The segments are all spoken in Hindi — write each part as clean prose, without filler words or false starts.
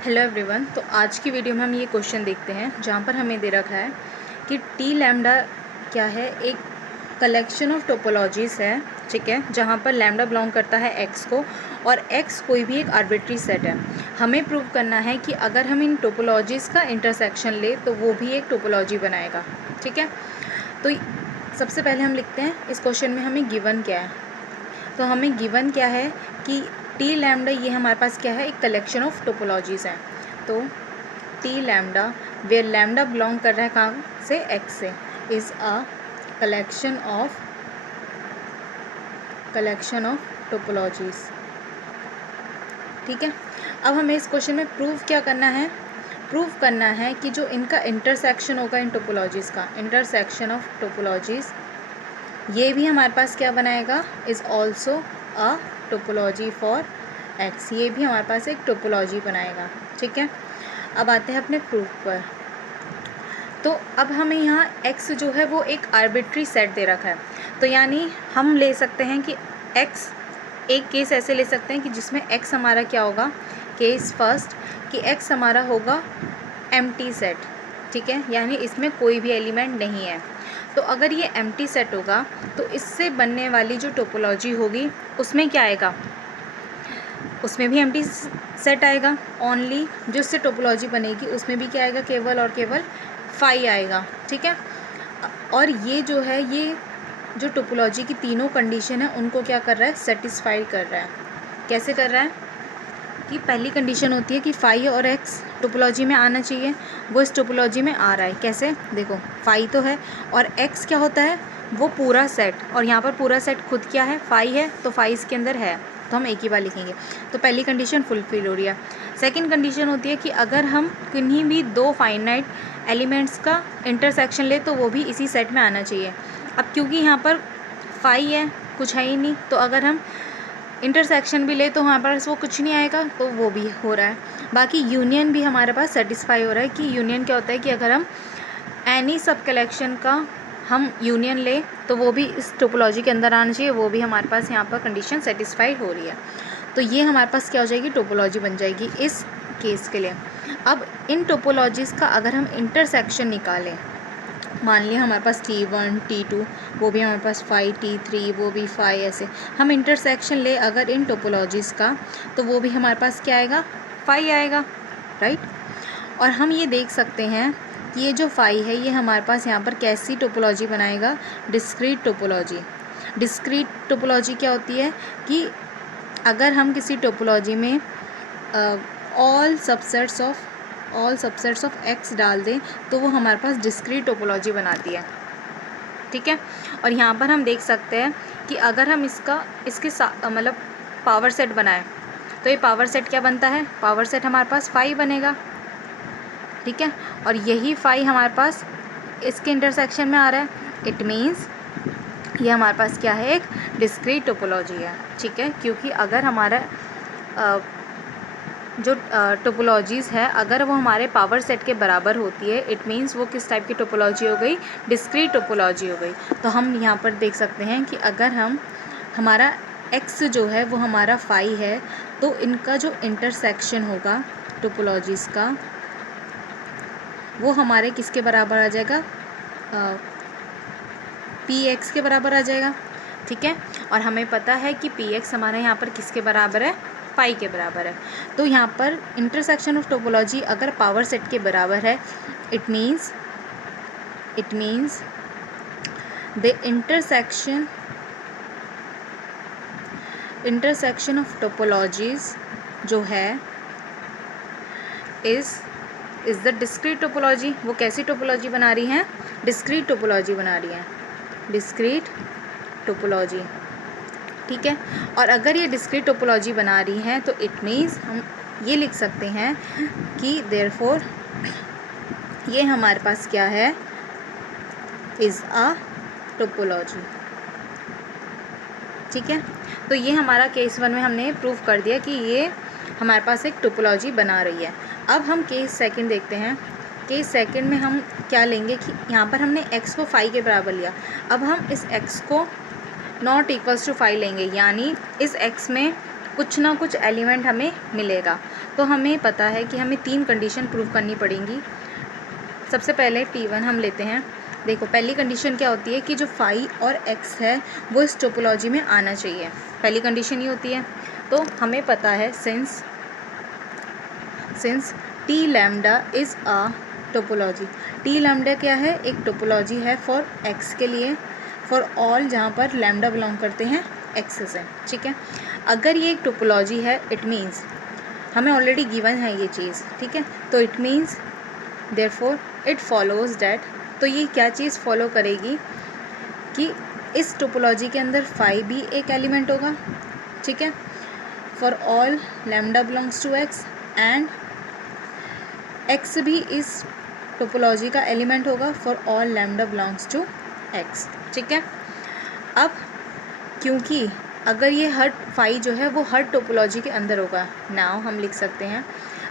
Hello everyone. तो आज की वीडियो में हम ये क्वेश्चन देखते हैं जहाँ पर हमें दे रखा है कि टी लैम्डा क्या है, एक कलेक्शन ऑफ टोपोलॉजीज़ है, ठीक है, जहाँ पर लैम्डा बिलोंग करता है एक्स को और एक्स कोई भी एक आर्बिट्री सेट है। हमें प्रूव करना है कि अगर हम इन टोपोलॉजीज़ का इंटरसेक्शन ले तो वो भी एक टोपोलॉजी बनाएगा, ठीक है। तो सबसे पहले हम लिखते हैं इस क्वेश्चन में हमें गिवन क्या है। तो हमें गिवन क्या है कि टी लैम्डा ये हमारे पास क्या है, एक कलेक्शन ऑफ टोपोलॉजीज़ हैं। तो T lambda where lambda belong कर रहा है कहाँ से, एक्स से, is a collection of topologies, ठीक है। अब हमें इस क्वेश्चन में प्रूव क्या करना है, प्रूव करना है कि जो इनका इंटरसेक्शन होगा इन टोपोलॉजीज़ का, इंटरसेक्शन ऑफ टोपोलॉजीज़, ये भी हमारे पास क्या बनाएगा, is also a topology for x, ये भी हमारे पास एक टोपोलॉजी बनाएगा, ठीक है। अब आते हैं अपने प्रूफ पर। तो अब हमें यहाँ x जो है वो एक आर्बिट्री सेट दे रखा है, तो यानी हम ले सकते हैं कि x, एक केस ऐसे ले सकते हैं कि जिसमें x हमारा क्या होगा, केस फर्स्ट, कि x हमारा होगा एम्प्टी सेट, ठीक है, यानी इसमें कोई भी एलिमेंट नहीं है। तो अगर ये एम्प्टी सेट होगा तो इससे बनने वाली जो टोपोलॉजी होगी उसमें क्या आएगा, उसमें भी एम्प्टी सेट आएगा। ओनली जो इससे टोपोलॉजी बनेगी उसमें भी क्या आएगा, केवल और केवल फाई आएगा, ठीक है। और ये जो है, ये जो टोपोलॉजी की तीनों कंडीशन है उनको क्या कर रहा है, सेटिस्फाई कर रहा है। कैसे कर रहा है कि पहली कंडीशन होती है कि फाई और एक्स टोपोलॉजी में आना चाहिए, वो इस टोपोलॉजी में आ रहा है। कैसे, देखो फाई तो है और एक्स क्या होता है, वो पूरा सेट, और यहाँ पर पूरा सेट खुद क्या है, फाई है, तो फाई इसके अंदर है, तो हम एक ही बार लिखेंगे। तो पहली कंडीशन फुलफिल हो रही है। सेकंड कंडीशन होती है कि अगर हम किन्हीं भी दो फाइनाइट एलिमेंट्स का इंटरसेक्शन ले तो वो भी इसी सेट में आना चाहिए। अब क्योंकि यहाँ पर फाई है, कुछ है ही नहीं, तो अगर हम इंटरसेक्शन भी ले तो हमारे पास वो कुछ नहीं आएगा, तो वो भी हो रहा है। बाकी यूनियन भी हमारे पास सेटिस्फाई हो रहा है कि यूनियन क्या होता है कि अगर हम एनी सब कलेक्शन का हम यूनियन ले तो वो भी इस टोपोलॉजी के अंदर आना चाहिए, वो भी हमारे पास यहाँ पर कंडीशन सेटिस्फाई हो रही है। तो ये हमारे पास क्या हो जाएगी, टोपोलॉजी बन जाएगी इस केस के लिए। अब इन टोपोलॉजीज़ का अगर हम इंटरसेक्शन निकालें, मान लिया हमारे पास T1 T2, वो भी हमारे पास फाई, T3 वो भी फाई, ऐसे हम इंटरसेक्शन ले अगर इन टोपोलॉजीज़ का तो वो भी हमारे पास क्या आएगा, फाई आएगा, राइट। और हम ये देख सकते हैं कि ये जो फाई है ये हमारे पास यहाँ पर कैसी टोपोलॉजी बनाएगा, डिस्क्रीट टोपोलॉजी। डिस्क्रीट टोपोलॉजी क्या होती है कि अगर हम किसी टोपोलॉजी में ऑल सबसेट्स ऑफ एक्स डाल दें तो वो हमारे पास डिस्क्रीट टोपोलॉजी बनाती है, ठीक है। और यहाँ पर हम देख सकते हैं कि अगर हम इसके मतलब पावर सेट बनाएं तो ये पावर सेट क्या बनता है, पावर सेट हमारे पास फाई बनेगा, ठीक है। और यही फाई हमारे पास इसके इंटरसेक्शन में आ रहा है, इट मीन्स ये हमारे पास क्या है, एक डिस्क्रीट टोपोलॉजी है, ठीक है। क्योंकि अगर हमारा जो टोपोलॉजीज़ है अगर वो हमारे पावर सेट के बराबर होती है, इट मीन्स वो किस टाइप की टोपोलॉजी हो गई, डिस्क्रीट टोपोलॉजी हो गई। तो हम यहाँ पर देख सकते हैं कि अगर हमारा एक्स जो है वो हमारा फाई है तो इनका जो इंटरसेक्शन होगा टोपोलॉजीज़ का वो हमारे किसके बराबर आ जाएगा, पी एक्स के बराबर आ जाएगा, ठीक है। और हमें पता है कि पी एक्स हमारा यहाँ पर किसके बराबर है, फाई के बराबर है। तो यहाँ पर इंटरसेक्शन ऑफ टोपोलॉजी अगर पावर सेट के बराबर है, it means the intersection of topologies जो है इज़ द डिस्क्रीट टोपोलॉजी। वो कैसी टोपोलॉजी बना रही हैं, डिस्क्रीट टोपोलॉजी बना रही हैं, डिस्क्रीट टोपोलॉजी, ठीक है। और अगर ये डिस्क्रीट टोपोलॉजी बना रही हैं तो इट मीन्स हम ये लिख सकते हैं कि देयरफॉर ये हमारे पास क्या है, इज़ अ टोपोलॉजी, ठीक है। तो ये हमारा केस 1 में हमने प्रूव कर दिया कि ये हमारे पास एक टोपोलॉजी बना रही है। अब हम केस सेकंड देखते हैं। केस सेकंड में हम क्या लेंगे कि यहाँ पर हमने x को फाई के बराबर लिया, अब हम इस x को नॉट इक्वल्स टू फाई लेंगे, यानी इस x में कुछ ना कुछ एलिमेंट हमें मिलेगा। तो हमें पता है कि हमें 3 कंडीशन प्रूव करनी पड़ेंगी। सबसे पहले T1 हम लेते हैं। देखो पहली कंडीशन क्या होती है कि जो फाई और एक्स है वो इस टोपोलॉजी में आना चाहिए, पहली कंडीशन ये होती है। तो हमें पता है since T lambda is a topology, T lambda क्या है, एक टोपोलॉजी है फॉर एक्स के लिए, फॉर ऑल जहाँ पर लैम्डा बिलोंग करते हैं एक्स से, ठीक है। अगर ये एक टोपोलॉजी है इट मीन्स हमें ऑलरेडी गिवन है ये चीज़, ठीक है। तो it means therefore it follows that, तो ये क्या चीज़ फॉलो करेगी कि इस टोपोलॉजी के अंदर फाई भी एक एलिमेंट होगा, ठीक है, for all lambda belongs to X, and X भी इस टोपोलॉजी का एलिमेंट होगा for all lambda belongs to X, ठीक है। अब क्योंकि अगर ये हर फाई जो है वो हर टोपोलॉजी के अंदर होगा, नाउ हम लिख सकते हैं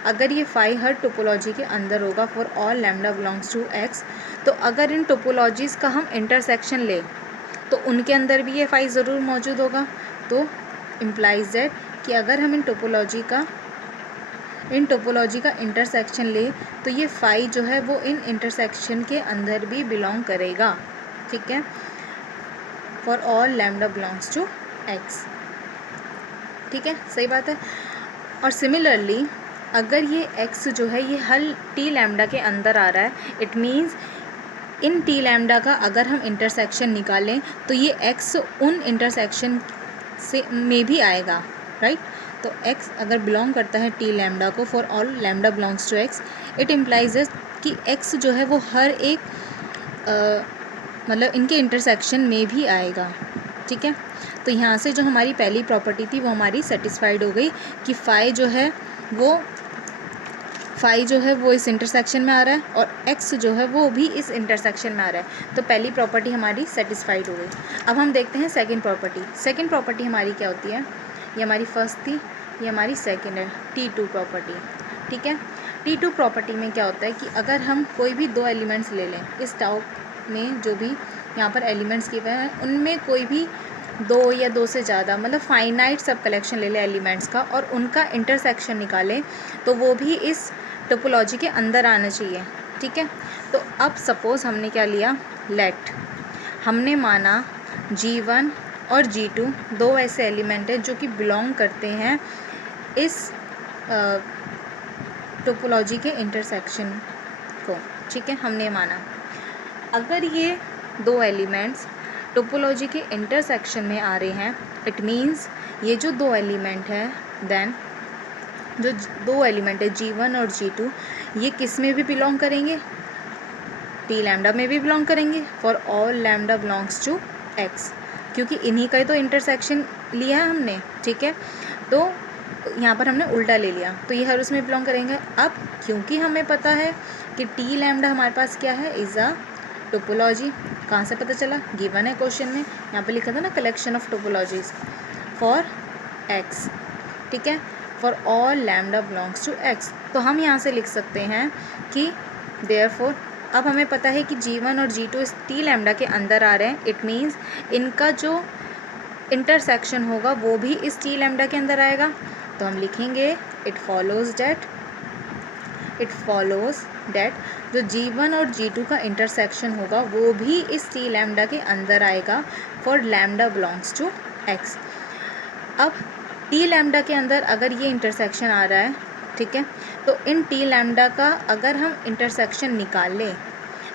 अगर ये फाई हर टोपोलॉजी के अंदर होगा for all lambda belongs to X, तो अगर इन टोपोलॉजीज़ का हम इंटरसेक्शन ले तो उनके अंदर भी ये फाई ज़रूर मौजूद होगा। तो इम्प्लाइज दैट कि अगर हम इन टोपोलॉजी का इंटरसेक्शन ले तो ये फाई जो है वो इन इंटरसेक्शन के अंदर भी बिलोंग करेगा, ठीक है, for all lambda belongs to X, ठीक है, सही बात है। और सिमिलरली अगर ये x जो है ये हर टी लैम्डा के अंदर आ रहा है, it means in T lambda का अगर हम इंटरसेक्शन निकालें तो ये x उन इंटरसेक्शन से में भी आएगा, राइट। तो x अगर बिलोंग करता है टी लैम्डा को for all lambda belongs to x, it implies कि x जो है वो हर एक मतलब इनके इंटरसेक्शन में भी आएगा, ठीक है। तो यहाँ से जो हमारी पहली प्रॉपर्टी थी वो हमारी सेटिस्फाइड हो गई कि फाई जो है वो इस इंटरसेक्शन में आ रहा है और x जो है वो भी इस इंटरसेक्शन में आ रहा है। तो पहली प्रॉपर्टी हमारी सेटिस्फाइड हो गई। अब हम देखते हैं सेकंड प्रॉपर्टी। सेकंड प्रॉपर्टी हमारी क्या होती है, ये हमारी फर्स्ट थी, ये हमारी सेकंड है, T2 प्रॉपर्टी, ठीक है। T2 प्रॉपर्टी में क्या होता है कि अगर हम कोई भी 2 एलिमेंट्स ले लें, इस टाउ में जो भी यहाँ पर एलिमेंट्स किए हुए हैं उनमें कोई भी 2 या 2 से ज़्यादा मतलब फाइनाइट सब कलेक्शन ले लें एलिमेंट्स का और उनका इंटरसेक्शन निकालें तो वो भी इस टोपोलॉजी के अंदर आना चाहिए, ठीक है। तो अब सपोज़ हमने क्या लिया, लेट हमने माना G1 और G2 2 ऐसे एलिमेंट हैं जो कि बिलोंग करते हैं इस टोपोलॉजी के इंटरसेक्शन को, ठीक है, हमने माना। अगर ये 2 एलिमेंट्स टोपोलॉजी के इंटरसेक्शन में आ रहे हैं, इट मीन्स ये जो 2 एलिमेंट हैं, देन जो 2 एलिमेंट है G1 और G2 ये किस में भी बिलोंग करेंगे, टी लैम्डा में भी बिलोंग करेंगे for all lambda belongs to X, क्योंकि इन्हीं का ही तो इंटरसेक्शन लिया है हमने, ठीक है। तो यहाँ पर हमने उल्टा ले लिया, तो ये हर उसमें बिलोंग करेंगे। अब क्योंकि हमें पता है कि टी लैम्डा हमारे पास क्या है, इज़ अ टोपोलॉजी, कहाँ से पता चला, गिवन है क्वेश्चन में, यहाँ पर लिखा था ना collection of topologies for X, ठीक है, for all lambda belongs to X. तो हम यहाँ से लिख सकते हैं कि देयरफॉर अब हमें पता है कि G1 और G2 इस टी लैम्डा के अंदर आ रहे हैं, इट मीन्स इनका जो इंटरसेक्शन होगा वो भी इस टी लैम्डा के अंदर आएगा। तो हम लिखेंगे इट फॉलोज़ डैट जो G1 और G2 का इंटरसेक्शन होगा वो भी इस टी लैम्डा के अंदर आएगा for lambda belongs to X. अब टी लैम्डा के अंदर अगर ये इंटरसेक्शन आ रहा है, ठीक है, तो इन टी लैम्डा का अगर हम इंटरसेक्शन निकालें,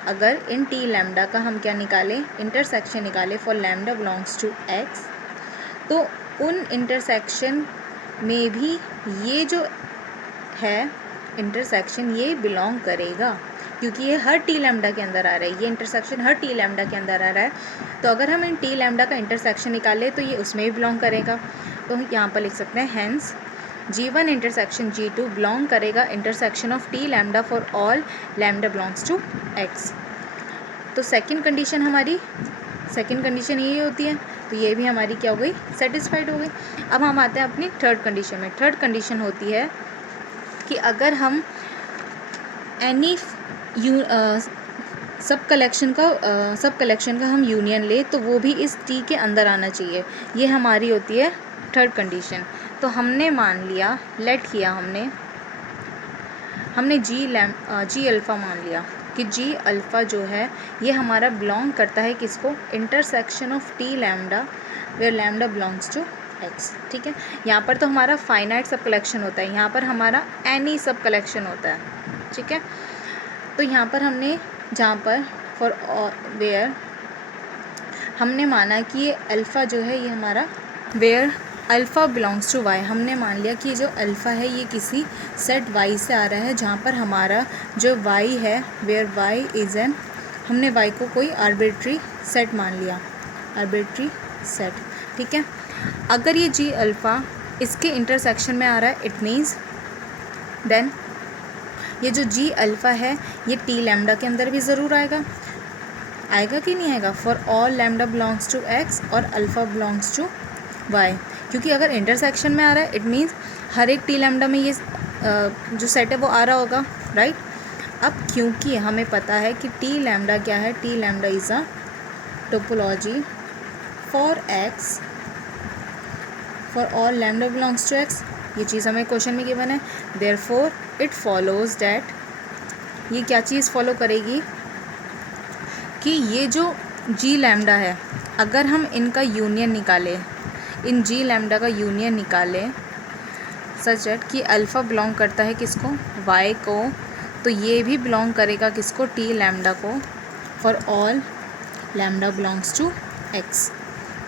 अगर इन टी लैम्डा का हम क्या निकालें, इंटरसेक्शन निकालें for lambda belongs to X, तो उन इंटरसेक्शन में भी ये जो है इंटरसेक्शन ये बिलोंग करेगा, क्योंकि ये हर टी लैम्डा के अंदर आ रहा है, ये इंटरसेक्शन हर टी लैम्डा के अंदर आ रहा है। तो अगर हम इन टी लैम्डा का इंटरसेक्शन निकालें तो ये उसमें भी बिलोंग करेगा। तो यहाँ पर लिख सकते हैं hence G1 intersection G2 belong करेगा intersection of T lambda for all lambda belongs to X. तो सेकंड कंडीशन यही होती है, तो ये भी हमारी क्या हो गई, सेटिस्फाइड हो गई। अब हम आते हैं अपनी थर्ड कंडीशन में। थर्ड कंडीशन होती है कि अगर हम एनी सब कलेक्शन का हम यूनियन ले तो वो भी इस टी के अंदर आना चाहिए, ये हमारी होती है थर्ड कंडीशन। तो हमने मान लिया, लेट किया हमने हमने जी अल्फ़ा मान लिया कि जी अल्फ़ा जो है ये हमारा बिलोंग करता है किसको, intersection of T lambda where lambda belongs to X. ठीक है, यहाँ पर तो हमारा फाइनाइट सब कलेक्शन होता है, यहाँ पर हमारा एनी सब कलेक्शन होता है। ठीक है, तो यहाँ पर हमने जहाँ पर फॉर वेयर हमने माना कि ये अल्फ़ा जो है ये हमारा where alpha belongs to Y, हमने मान लिया कि जो अल्फ़ा है ये किसी सेट वाई से आ रहा है, जहाँ पर हमारा जो वाई है वेयर वाई इज़ एन, हमने वाई को कोई आर्बिट्री सेट मान लिया, आर्बिट्री सेट। ठीक है, अगर ये जी अल्फ़ा इसके इंटरसेक्शन में आ रहा है, इट मीन्स देन ये जो जी अल्फ़ा है ये टी लैम्डा के अंदर भी ज़रूर आएगा, आएगा कि नहीं आएगा, for all lambda belongs to X और अल्फ़ा बिलोंग्स टू वाई, क्योंकि अगर इंटरसेक्शन में आ रहा है इट मीन्स हर एक टी लैम्डा में ये जो सेट है वो आ रहा होगा, राइट। अब क्योंकि हमें पता है कि टी लैम्डा क्या है, T lambda is a topology for X for all lambda belongs to X, ये चीज़ हमें क्वेश्चन में गिवन है। देयरफॉर इट फॉलोज़ डैट, ये क्या चीज़ फॉलो करेगी कि ये जो जी लैम्डा है अगर हम इनका यूनियन निकालें, इन जी लैम्डा का यूनियन निकालें सच दैट कि अल्फ़ा बिलोंग करता है किसको, वाई को, तो ये भी बिलोंग करेगा किसको, टी लैम्डा को, for all lambda belongs to X,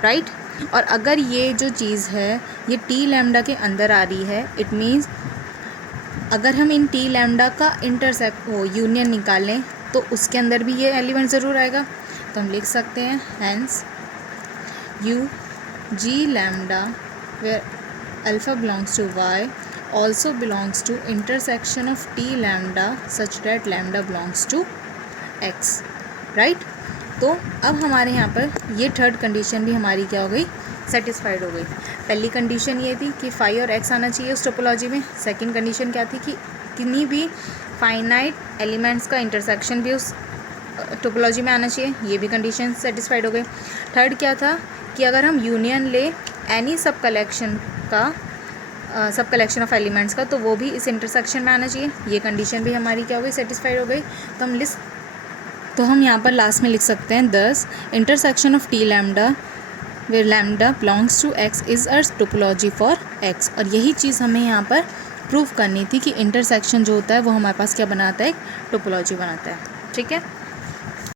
right. और अगर ये जो चीज़ है ये टी लैम्डा के अंदर आ रही है, इट मीन्स अगर हम इन टी लैम्डा का इंटरसेक्ट यूनियन निकालें तो उसके अंदर भी ये एलिमेंट ज़रूर आएगा, तो हम लिख सकते हैं hence U G lambda where alpha belongs to Y also belongs to intersection of t lambda such that lambda belongs to x, right। तो अब हमारे यहाँ पर ये थर्ड कंडीशन भी हमारी क्या हो गई, सेटिस्फाइड हो गई। पहली कंडीशन ये थी कि फाई और एक्स आना चाहिए उस टोपोलॉजी में, सेकंड कंडीशन क्या थी कि किन्हीं भी फाइनाइट एलिमेंट्स का इंटरसेक्शन भी उस टोपोलॉजी में आना चाहिए, ये भी कंडीशन सेटिस्फाइड हो गई। थर्ड क्या था कि अगर हम यूनियन ले एनी सब कलेक्शन का सब कलेक्शन ऑफ एलिमेंट्स का, तो वो भी इस इंटरसेक्शन में आना चाहिए, ये कंडीशन भी हमारी क्या हो गई, सेटिस्फाइड हो गई। तो हम यहाँ पर लास्ट में लिख सकते हैं thus intersection of T lambda where lambda belongs to X is a topology for X. और यही चीज़ हमें यहाँ पर प्रूव करनी थी कि इंटरसेक्शन जो होता है वो हमारे पास क्या बनाता है, एक टोपोलॉजी बनाता है। ठीक है।